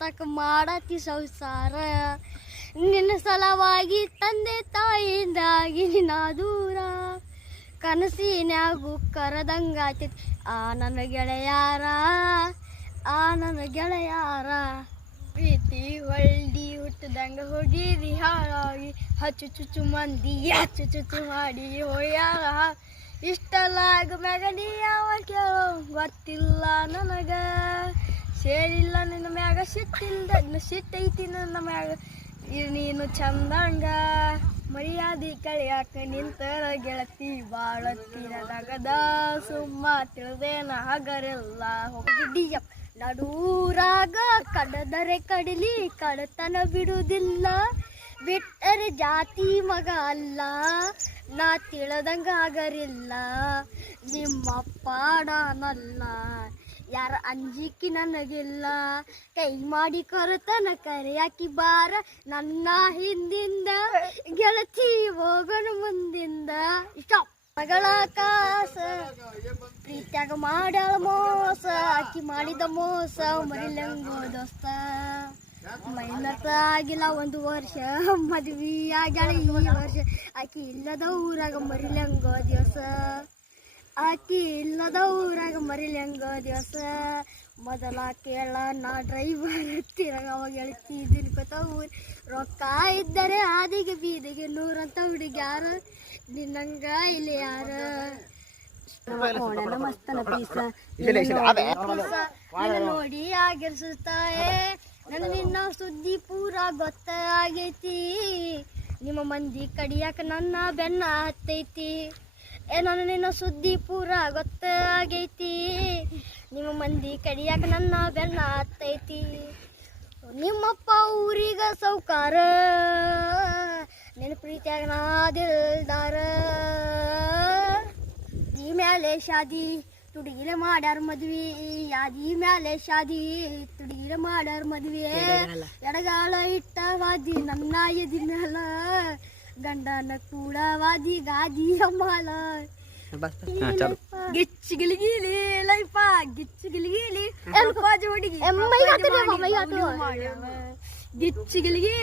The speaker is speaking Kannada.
ತಕ್ಕ ಮಾಡತಿ ಸಂಸಾರ ನಿನ್ನ ಸಲವಾಗಿ ತಂದೆ ತಾಯಿಯಿಂದಾಗಿ ನಿನ್ನ ದೂರ ಕನಸಿನ್ಯಾಗು ಕರದಂಗಾಯ್ತೈತಿ ನನ್ನ ಗೆಳೆಯಾರ ನನ್ನ ಗೆಳೆಯಾರ ಪ್ರೀತಿ ಹೊಳ್ಳಿ ಹುಟ್ಟದಂಗ ಹೋಗಿರಿ ಹಾಳಾಗಿ ಹಚ್ಚು ಚುಚ್ಚು ಮಂದಿ ಹಚ್ಚು ಚುಚ್ಚು ಮಾಡಿ ಹೋಗ್ಯಾರ ಇಷ್ಟಲ್ಲಾಗ ಮ್ಯಾಗ ನೀ ಯಾವ ಕೇಳೋ ಗೊತ್ತಿಲ್ಲ ನನಗ ಸೇರಿಲ್ಲ ನಿನ್ನ ಮ್ಯಾಗ ಸಿಟ್ಟಿಲ್ದ ಸಿಟ್ಟೈತಿ ನನ್ನ ಮ್ಯಾಗ ನೀನು ಚಂದಂಗ ಮರ್ಯಾದೆ ಕಳಿಯಾಕ ನಿಂತರ ಗೆಳತಿ ಬಾಳತ್ತಿರದಾಗದ ಸುಮ್ಮ ತಿಳಿದೇನ ಹಗರೆಲ್ಲ ಹೋಗಿದ್ದೀಯ ನಡೂರಾಗ ಕಡದರೆ ಕಡಿಲಿ ಕಡತನ ಬಿಡುವುದಿಲ್ಲ ಬಿಟ್ಟರೆ ಜಾತಿ ಮಗ ಅಲ್ಲ ನಾ ತಿಳದಂಗ ಆಗರಿಲ್ಲ ನಿಮ್ಮ ಪಾಡನಲ್ಲ ಯಾರ ಅಂಜಿಕೆ ನನಗಿಲ್ಲ ಕೈ ಮಾಡಿ ಕರುತನ ಕರೆಯಾಕಿ ಬಾರ ನನ್ನ ಹಿಂದಿಂದ ಗೆಳತಿ ಹೋಗಣ ಮುಂದಿಂದ ಇಷ್ಟ ಮಗಳ ಕಾಸ ಪ್ರೀತ್ಯಾಗ ಮಾಡ್ಯಾಳ ಮೋಸ ಆಕಿ ಮಾಡಿದ ಮೋಸ ಮರಿಲಂಗೋ ದೋಸ್ತ ಮೈನತ ಆಗಿಲ್ಲ 1 ವರ್ಷ ಮದ್ವಿ ಆಗ್ಯಾಳ ಈ ವರ್ಷ ಆಕಿ ಇಲ್ಲದ ಊರಾಗ ಮರಿಲಂಗೋ ದಿವಸ ಆಕಿ ಇಲ್ಲದ ಊರಾಗ ಮರಿಲಂಗೋ ದಿವಸ ಮೊದಲ ಕೇಳ ನಾ ಡ್ರೈವರ್ ತಿರಗ ಅವಾಗ ಹೇಳ್ತಿದ್ದೀನಿ ಗೊತ್ತ ಊರು ರೊಕ್ಕ ಇದ್ದರೆ ಆದಿಗೆ ಬೀದಿಗೆ 100 ಅಂತ ಹುಡುಗ್ಯಾರ ನಿನ್ನಂಗ ಇಲ್ಲಿ ಯಾರ ಮಸ್ತನ ಪೀಸ ನೋಡಿ ಆಗಿರ್ಸುತ್ತಾಯೆ ನನ್ನ ನಿನ್ನ ಸುದ್ದಿ ಪೂರ ಗೊತ್ತಾಗೈತಿ ನಿಮ್ಮ ಮಂದಿ ಕಡಿಯಾಕ ನನ್ನ ಬೆನ್ನ ಹತ್ತೈತಿ ನನ್ನ ನಿನ್ನ ಸುದ್ದಿ ಪೂರ ಗೊತ್ತಾಗೈತಿ ನಿಮ್ಮ ಮಂದಿ ಕಡಿಯಾಕ ನನ್ನ ಬೆನ್ನ ಹತ್ತೈತಿ ನಿಮ್ಮಪ್ಪ ಊರಿಗ ಸೌಕಾರ ನಿನ್ನ ಪ್ರೀತಿಯಾಗ ನಾ ದಿಲ್ದಾರ ಈ ಮ್ಯಾಲೆ ಶಾದಿ ತುಡುಗಿಲೆ ಮಾಡ್ಯಾರ ಮದ್ವಿ ಯಾದಿ ಮ್ಯಾಲೆ ಶಾದಿ ತುಡುಗಿಲೆ ಮಾಡ್ಯಾರ ಮದ್ವಿ ಎಡಗಾಲ ಇಟ್ಟ ವಾದಿ ನನ್ನ ಎದಿ ಮ್ಯಾಲ ಗಂಡನ ಕೂಡ ವಾದಿ ಗಾದಿ ಅಮ್ಮಾಲ ಗಿಚ್ಚಿಗಿಲಿಗಿಲಿ ಲೈಫ ಗಿಚ್ಚಿಗಿಲಿಗಿಲಿ ಜೋಡಿಗೆ ಗಿಚ್ಚಿಗಿಲಿಗಿ